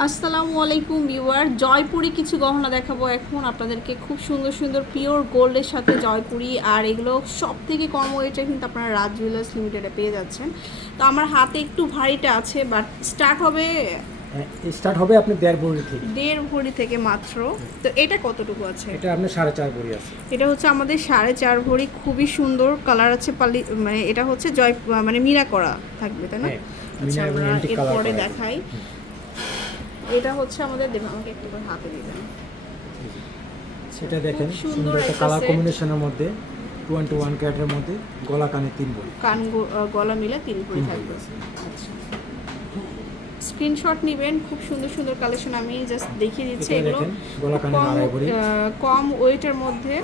আসসালামু আলাইকুম ভিউয়ার জয়পুরি কিছু গহনা দেখাবো এখন আপনাদেরকে। খুব সুন্দর সুন্দর পিওর গোল্ডের সাথে জয়পুরি আর এগুলো সব থেকে কম ওয়েটে কিন্তু আপনারা রাজ জুয়েলার্স লিমিটেডে পেয়ে যাচ্ছেন। তো আমার হাতে একটু ভারীটা আছে বাট স্টার্ট হবে স্টার্ট হবে আপনি দেড় ভরি থেকে। দেড় ভরি থেকে মাত্র। তো এটা কতটুকু আছে? এটা আপনি সাড়ে চার ভরি আছে। এটা হচ্ছে আমাদের সাড়ে চার ভরি খুবই সুন্দর কালার আছে পালি মানে এটা হচ্ছে জয় মানে মীরা করা থাকবে তাই না? হ্যাঁ, আচ্ছা আমরা এরপরে দেখাই। এটা হচ্ছে আমাদের দেবেন আমাকে একটু করে হাতে দিবেন সেটা দেখেন সুন্দর একটা কালার কম্বিনেশনের মধ্যে টোয়েন্টি ওয়ান ক্যারেটের মধ্যে গলা কানে তিন ভরি কান গলা মিলে তিন ভরি থাকবে। আচ্ছা। স্ক্রিনশট নেবেন খুব সুন্দর সুন্দর কালেকশন আমি জাস্ট দেখিয়ে দিচ্ছি এগুলো। গলা কানে কম আড়াই ভরি কম ওয়েটের মধ্যে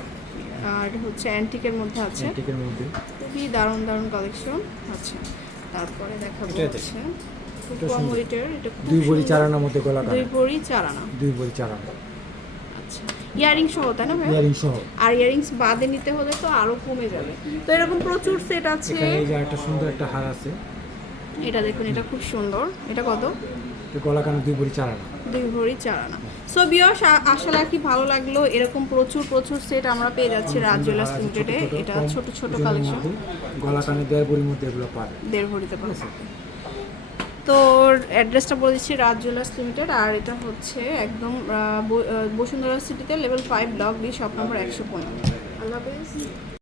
আর হচ্ছে অ্যান্টিকের মধ্যে আছে। অ্যান্টিকের মধ্যে। খুবই দারুণ দারুণ কালেকশন আচ্ছা তারপরে দেখাবো হচ্ছে। কম সুন্দর। ওয়েটের এটা দুই। মধ্যে গলা দুই কানে ভরি চার দুই ভরি চার আনা আচ্ছা। ইয়ারিং সহ তাই না ইয়ারিং সহ আর ইয়ারিংস বাদে নিতে হলে তো আরও কমে যাবে। তো এরকম প্রচুর সেট আছে। এখানে এই যে একটা সুন্দর একটা হার আছে। এটা দেখুন এটা খুব সুন্দর। এটা কত? এই গলা কানে দুই ভরি চার আনা দুই ভরি চার আনা সো বিয়স আশা রাখি ভালো লাগল। এরকম প্রচুর প্রচুর সেট আমরা পেয়ে যাচ্ছি রাজ জুয়েলার্স লিমিটেডে এটা ছোট ছোট কালেকশন দেড় ভরির মধ্যে এগুলো পাবে। দেড় ভরিতে পাবো। তো অ্যাড্রেসটা বলে দিচ্ছি রাজ জুয়েলার্স লিমিটেড আর এটা হচ্ছে একদম বসুন্ধরা সিটিতে level five block B shop number একশো পনেরো। আল্লাহ হাফেজ।